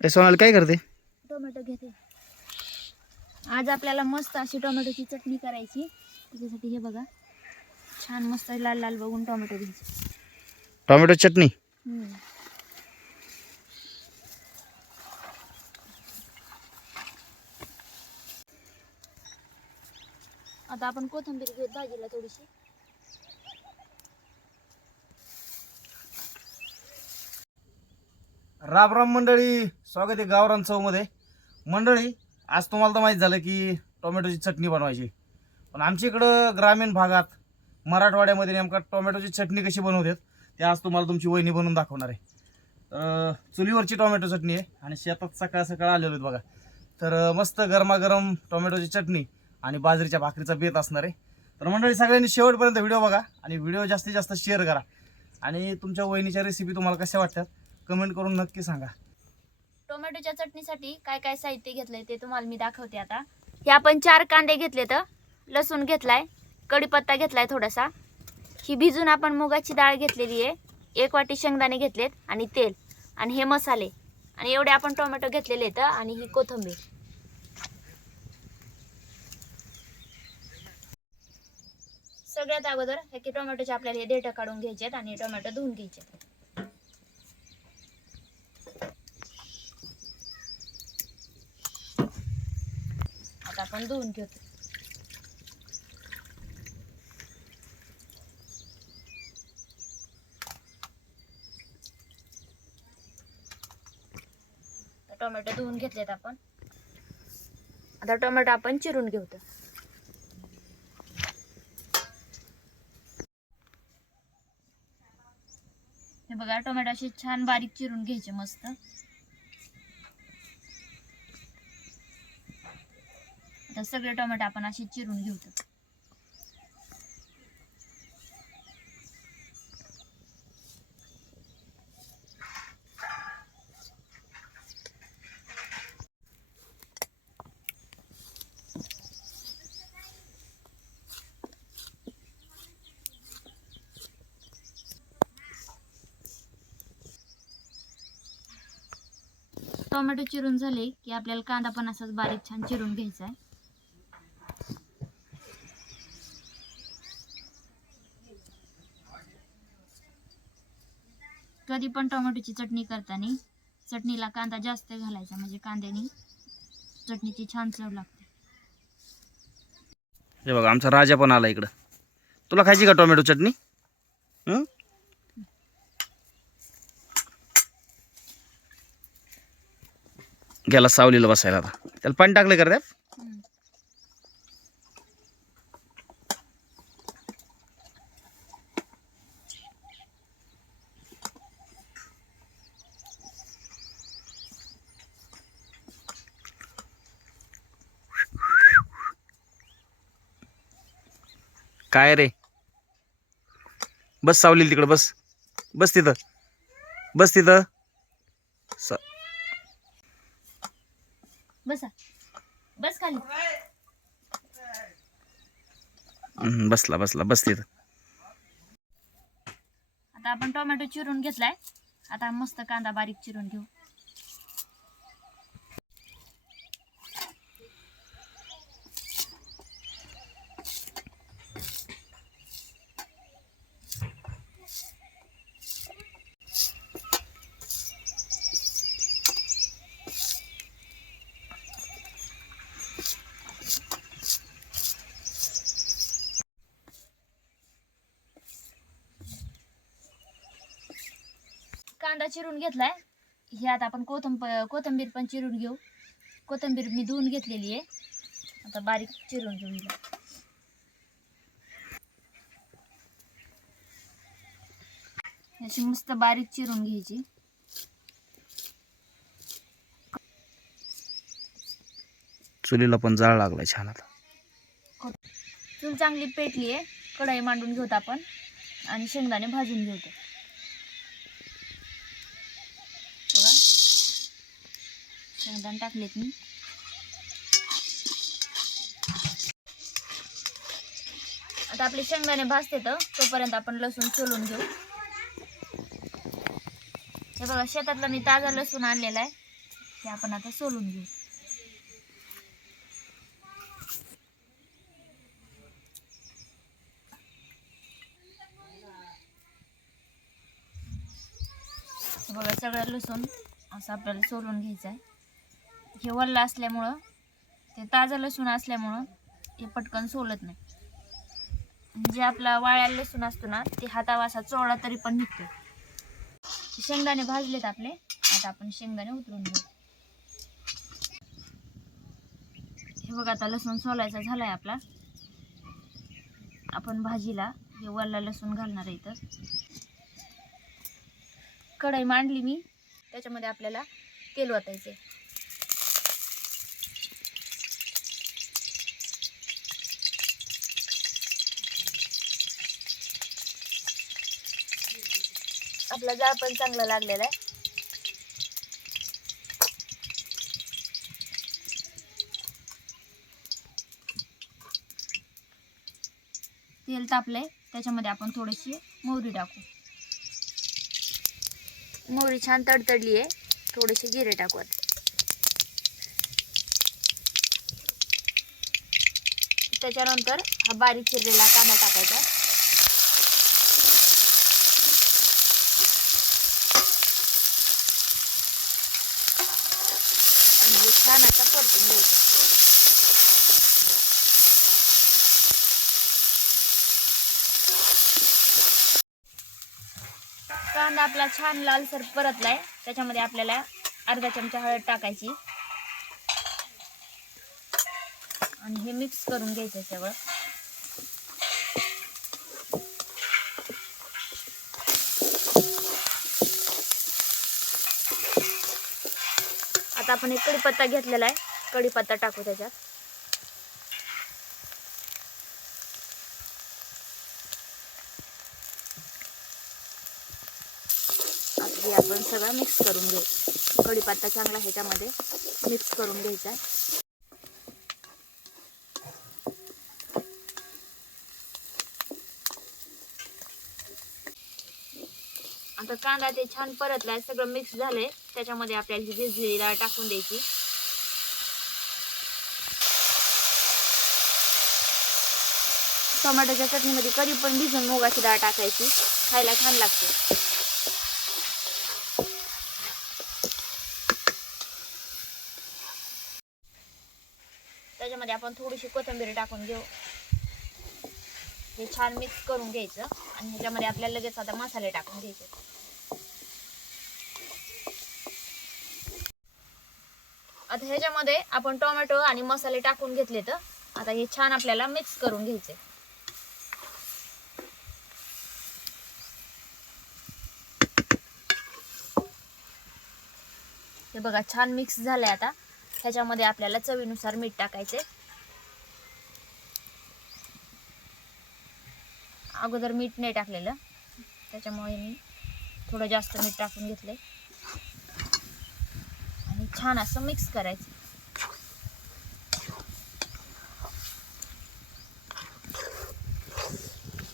ए सोनाली काय करते? टोमॅटो घेते. आज आपल्याला मस्त अशी टोमॅटोची चटणी करायची. त्याच्यासाठी हे बघा. छान मस्त लाल लाल बघून टोमॅटो घ्यायचे. टोमॅटो चटणी? हम्म. आता आपण कोथिंबीर घेऊ भाजीला थोडीशी. राम राम मंडळी स्वागत आहे गावरान चौमध्ये. मंडळी आज तुम्हाला तर माहीत झालं की टोमॅटोची चटणी बनवायची. पण आमच्या इकडं ग्रामीण भागात मराठवाड्यामध्ये नेमका टोमॅटोची चटणी कशी बनवतात ते आज तुम्हाला तुमची वहिनी बनवून दाखवणार आहे. तर चुलीवरची टोमॅटो चटणी आहे आणि शेतात सकाळ सकाळ आलेलो आहेत बघा. तर मस्त गरमागरम टोमॅटोची चटणी आणि बाजरीच्या भाकरीचा बेत असणार आहे. तर मंडळी सगळ्यांनी शेवटपर्यंत व्हिडिओ बघा आणि व्हिडिओ जास्तीत जास्त शेअर करा. आणि तुमच्या वहिनीच्या रेसिपी तुम्हाला कशा वाटतात कमेंट करून नक्की सांगा. टोमॅटोच्या चटणीसाठी काय काय साहित्य घेतलंय ते तुम्हाला मी दाखवते आता. हे आपण चार कांदे घेतले तर लसूण घेतलाय कढीपत्ता घेतलाय थोडासा. ही भिजून आपण मुगाची डाळ घेतलेली आहे. एक वाटी शेंगदाणे घेतलेत आणि तेल आणि हे मसाले. आणि एवढे आपण टोमॅटो घेतलेले आहेत आणि ही कोथिंबीर. सगळ्यात अगोदर हे की टोमॅटोचे आपल्याला हे देठं काढून घ्यायचे आहेत आणि टोमॅटो धुवून घ्यायचे आता आपण धुवून घेतो. टोमॅटो धुवून घेतलेत आपण. आता टोमॅटो आपण चिरून घेऊ तर. हे बघा टोमॅटो असे छान बारीक चिरून घ्यायचे मस्त. आता सगळे टोमॅटो आपण असे चिरून घेऊ तर. टोमॅटो चिरून झाले की आपल्याला कांदा पण असाच बारीक छान चिरून घ्यायचा आहे कधी पण टोमॅटोची चटणी करताना चटणीला कांदा जास्त घालायचा म्हणजे कांद्याने चटणीची छान चव लागते. हे बघा आमचा राजा पण आला इकडं. तुला खायची का टोमॅटो चटणी? हं? गेला सावलीला बसायला आता. त्याला पाणी टाकलं कर त्यात काय रे? बस सावलीला तिकडं बस. बस तिथं. बस तिथं. स- बसा. बस खाली. बसला बसला. बस तिथं. आता आपण टोमॅटो चिरून घेतलाय. आता मस्त कांदा बारीक चिरून घेऊ. कांदा चिरून घेतलाय. हे आता आपण कोथंब कोथिंबीर पण चिरून घेऊ. कोथिंबीर मी धुवून घेतलेली आहे. आता बारीक चिरून घेऊ अशी मस्त बारीक चिरून घ्यायची. चुलीला पण जाळ लागलाय छान आता. चूल चांगली पेटली आहे. कढई मांडून घेऊत आपण. आणि शेंगदाणे भाजून घेऊत. बघा. शेंगदाणे टाकलेत मी. आता आपले शेंगदाणे भाजते तर तोपर्यंत आपण लसूण सोलून घेऊ. हे बघा शेतातला मी ताजा लसूण आणलेला आहे. हे आपण आता सोलून घेऊ हे बघा सगळं लसूण असं आपल्याला सोलून घ्यायचं आहे हे वल्लं असल्यामुळं ते ताजं लसूण असल्यामुळं हे पटकन सोलत नाही. जे आपला वाळ्या लसूण असतो ना ते हातावा असा तरी पण निघतो शेंगदाणे भाजलेत आपले. आता आपण शेंगदाणे उतरून घेऊ. हे बघा आता लसूण सोलायचा झालाय आपला. आपण भाजीला हे वल्ला लसूण घालणार आहे इथं. कढई मांडली मी. त्याच्यामध्ये आपल्याला तेल वाटायचे आपला जाळ पण चांगला लागलेला आहे. तेल तापलंय त्याच्यामध्ये आपण थोडीशी मोहरी टाकू. मोहरी छान तडतडली आहे. थोडेसे जिरे टाकू त्याच्यानंतर हा बारीक चिरलेला कांदा टाकायचा. आणि हे छान आता परतून घ्यायचं. कांदा आपला छान लालसर परतलाय. त्याच्यामध्ये आपल्याला अर्धा चमचा हळद टाकायची. आणि हे मिक्स करून घ्यायचं सगळं. आता आपण एक कढीपत्ता घेतलेला आहे. कढीपत्ता टाकू त्याच्यात. आता आपण सगळं मिक्स करून घेऊ. कढीपत्ता चांगला ह्याच्यामध्ये मिक्स करून घ्यायचा आता कांदा ते छान परतलाय सगळं मिक्स झालंय. त्याच्यामध्ये आपल्याला ही भिजलेली डाळ टाकून द्यायची. टोमॅटोच्या चटणीमध्ये कधी पण भिजून मुगाची डाळ टाकायची. खायला छान लागते. त्याच्यामध्ये आपण थोडीशी कोथिंबीर टाकून घेऊ. हे छान मिक्स करून घ्यायचं आणि ह्याच्यामध्ये आपल्याला लगेच आता मसाले टाकून घ्यायचे. आता ह्याच्यामध्ये आपण टोमॅटो आणि मसाले टाकून घेतले तर आता हे छान आपल्याला मिक्स करून घ्यायचे. हे बघा छान मिक्स झालंय आता. ह्याच्यामध्ये आपल्याला चवीनुसार मीठ टाकायचे अगोदर मीठ नाही टाकलेलं. त्याच्यामुळे मी थोडं जास्त मीठ टाकून घेतले आणि छान असं मिक्स करायचं.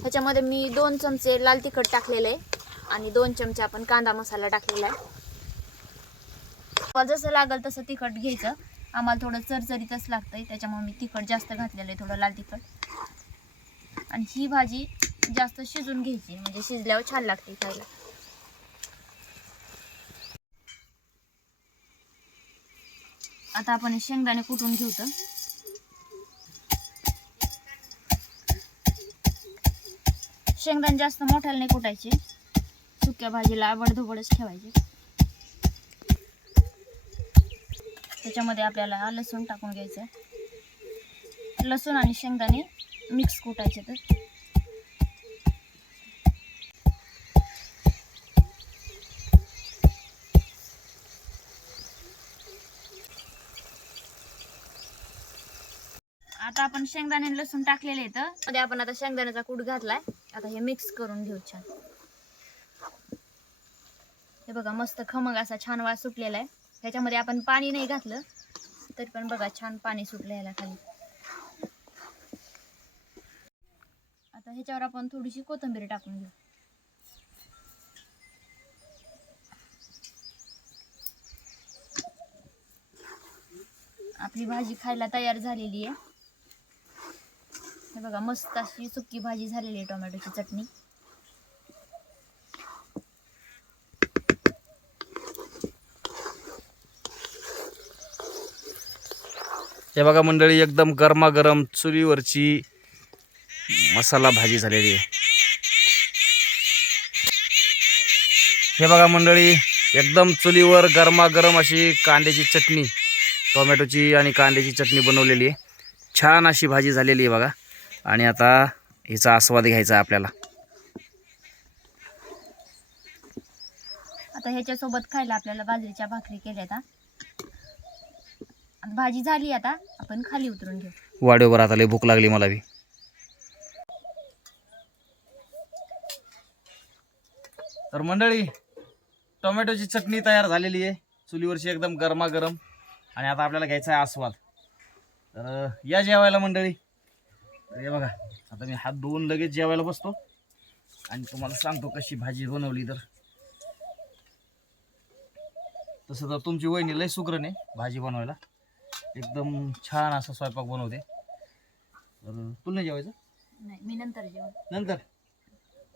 ह्याच्यामध्ये मी दोन चमचे लाल तिखट टाकलेले आहे. आणि दोन चमचे आपण कांदा मसाला टाकलेला आहे. तुम्हाला जसं लागल तसं तिखट घ्यायचं. आम्हाला थोडं चरचरीतच लागतंय त्याच्यामुळे मी तिखट जास्त घातलेलं आहे थोडं लाल तिखट. आणि ही भाजी जास्त शिजून घ्यायची म्हणजे शिजल्यावर छान लागते खायला. आता आपण हे शेंगदाणे कुटून घेऊ तर शेंगदाणे जास्त मोठ्याला नाही कुटायचे. सुक्या भाजीला आवडधोबडच ठेवायचे. त्याच्यामध्ये आपल्याला लसूण टाकून घ्यायचं लसूण आणि शेंगदाणे मिक्स कुटायचे तर. आता आपण शेंगदाणे लसूण टाकलेले आहेत. मध्ये आपण आता शेंगदाण्याचा कूट घातलाय. आता हे मिक्स करून घेऊ छान. हे बघा मस्त खमंग असा छान वास सुटलेला आहे. ह्याच्यामध्ये आपण पाणी नाही घातलं तरी पण बघा छान पाणी सुटलं याला खाली. आता ह्याच्यावर आपण थोडीशी कोथिंबीर टाकून घेऊ. आपली भाजी खायला तयार झालेली आहे. हे बघा मस्त अशी सुकी भाजी झालेली आहे टोमॅटोची चटणी. हे बघा मंडळी एकदम गरमागरम चुलीवरची मसाला भाजी झालेली आहे. हे बघा मंडळी एकदम चुलीवर गरमागरम अशी कांद्याची चटणी टोमॅटोची आणि कांद्याची चटणी बनवलेली आहे. छान अशी भाजी झालेली आहे बघा. आणि आता हिचा आस्वाद घ्यायचा आपल्याला. आता ह्याच्यासोबत खायला आपल्याला बाजरीच्या भाकरी केल्या आता भाजी झाली आता. आपण खाली उतरून घेऊ. वाडीवर आता लई भूक लागली मला बी. तर मंडळी टोमॅटोची चटणी तयार झालेली आहे. चुलीवरची एकदम गरमागरम. आणि आता आपल्याला घ्यायचा आहे आस्वाद. तर या जेवायला मंडळी. तर हे बघा आता मी हात धुवून लगेच जेवायला बसतो. आणि तुम्हाला सांगतो कशी भाजी बनवली तर. तसं तर तुमची वहिनी लय सुग्रण आहे भाजी बनवायला. एकदम छान असा स्वयंपाक बनवते. तर तुला नाही जेवायचं? नाही मी नंतर जेवण. नंतर?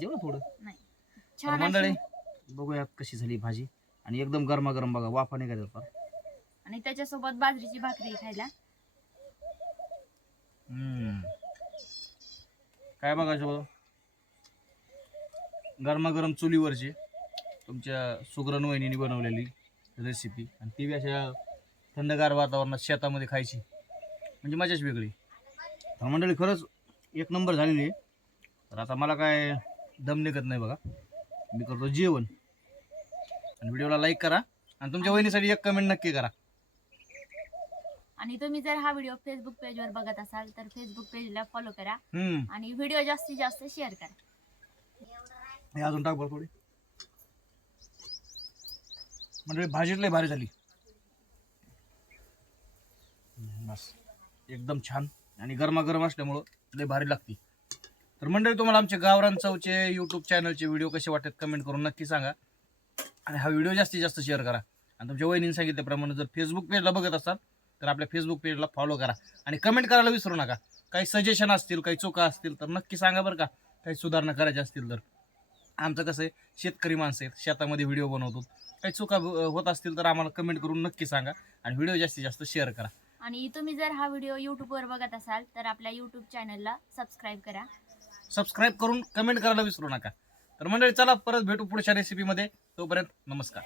जेव ना थोडं. नाही. तर छान मंडळी अशी- बघूया कशी झाली भाजी. आणि एकदम गरमागरम बघा वाफा निघायचा फार आणि त्याच्यासोबत बाजरीची भाकरी खायला. हम्म. काय बघायचं बघा? गरमागरम चुलीवरची तुमच्या सुगरण वहिनीने बनवलेली रेसिपी आणि ती बी अशा थंडगार वातावरणात शेतामध्ये खायची. म्हणजे मजाच वेगळी. तर मंडळी खरंच एक नंबर झालेली आहे. तर आता मला काय दम निघत नाही बघा. मी करतो जेवण. आणि व्हिडिओला लाईक करा. आणि तुमच्या वहिनीसाठी एक कमेंट नक्की करा. आणि तुम्ही जर हा व्हिडिओ फेसबुक पेजवर बघत असाल तर फेसबुक पेजला फॉलो करा. हम्म. आणि व्हिडिओ जास्तीत जास्त शेअर करा. हे अजून टाक बरं थोडी. म्हणजे भाजीत लय भारी झाली हम्म, बस एकदम छान. आणि गरमागरम असल्यामुळं लय भारी लागते. तर मंडळी तुम्हाला आमच्या गावरान चवचे यूट्यूब चॅनलचे व्हिडिओ कसे वाटतात कमेंट करून नक्की सांगा. आणि हा व्हिडिओ जास्तीत जास्त शेअर करा. आणि तुमच्या वहिनीने सांगितल्याप्रमाणे जर फेसबुक पेजला बघत असाल तर आपल्या फेसबुक पेजला फॉलो करा. आणि कमेंट करायला विसरू नका. काही सजेशन असतील काही चुका असतील तर नक्की सांगा बरं का. काही सुधारणा करायच्या असतील तर. आमचं कसं आहे शेतकरी माणसं आहेत शेतामध्ये व्हिडिओ बनवतो. काही चुका होत असतील तर आम्हाला कमेंट करून नक्की सांगा. आणि व्हिडिओ जास्तीत जास्त शेअर करा. आणि तुम्ही जर हा व्हिडिओ यूट्यूबवर बघत असाल तर आपल्या यूट्यूब चॅनलला सबस्क्राईब करा. सबस्क्राईब करून कमेंट करायला विसरू नका. तर मंडळी चला परत भेटू पुढच्या रेसिपीमध्ये तोपर्यंत नमस्कार.